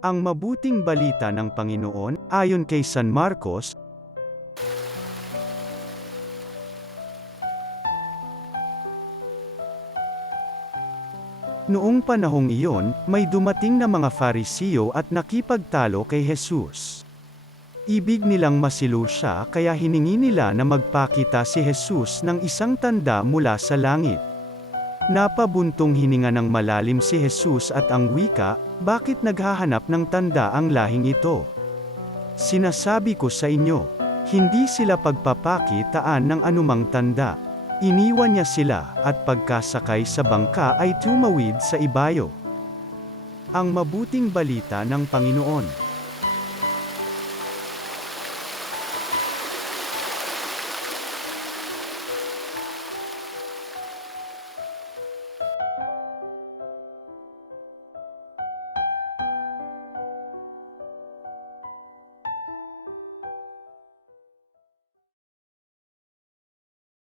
Ang mabuting balita ng Panginoon, ayon kay San Marcos. Noong panahong iyon, may dumating na mga Farisiyo at nakipagtalo kay Jesus. Ibig nilang masilo siya kaya hiningi nila na magpakita si Jesus ng isang tanda mula sa langit. Napabuntong hininga ng malalim si Jesus at ang wika, bakit naghahanap ng tanda ang lahing ito? Sinasabi ko sa inyo, hindi sila pagpapakitaan ng anumang tanda. Iniwan niya sila, at pagkasakay sa bangka ay tumawid sa ibayo. Ang mabuting balita ng Panginoon.